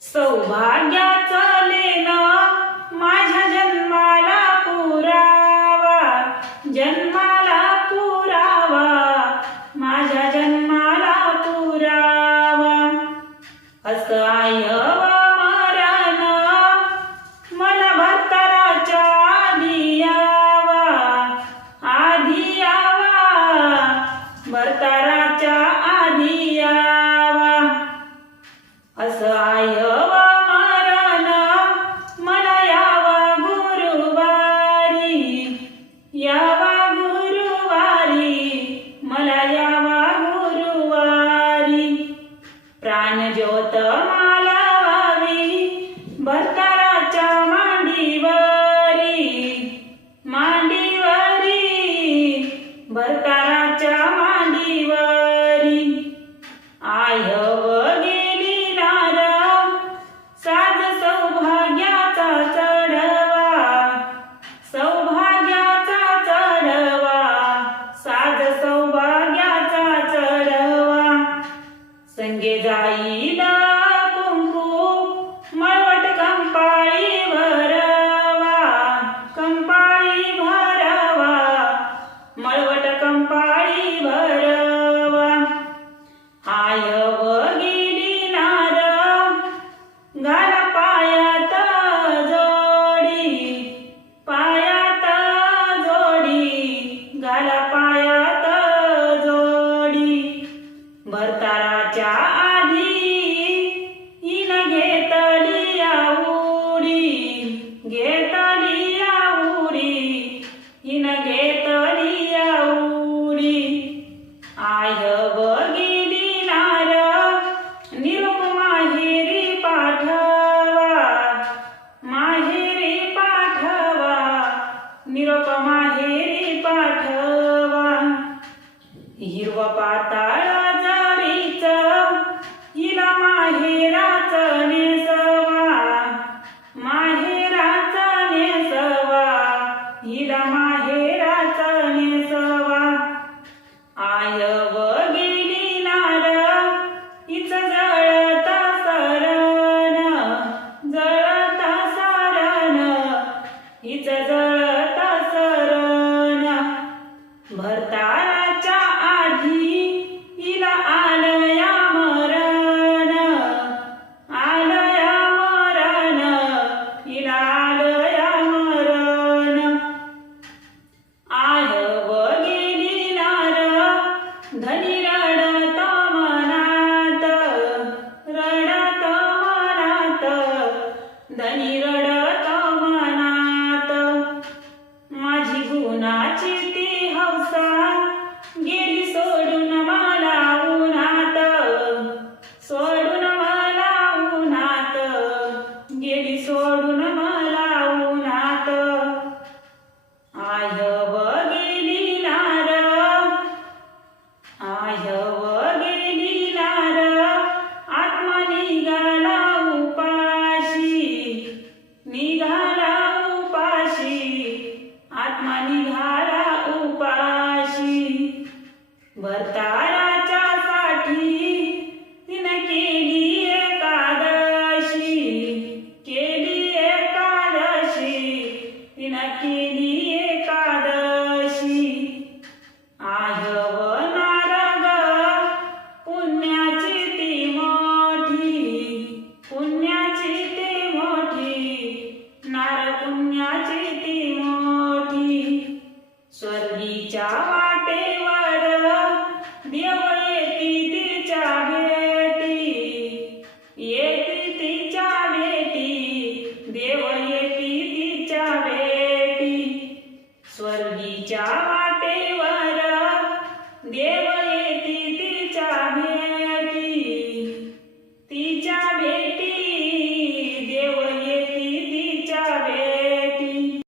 सौभाग्याचा लेना माझ्या जन्माला पुरावा. जन्माला पुरावा. माझ्या जन्माला पुरावा. असं आय 哎呦。家。गेली सोडून मला उन्हात आय गेली नार. आय गेली नार. आत्मा निघाला उपाशी. निघाला उपाशी. आत्मा निघाला उपाशी. भरता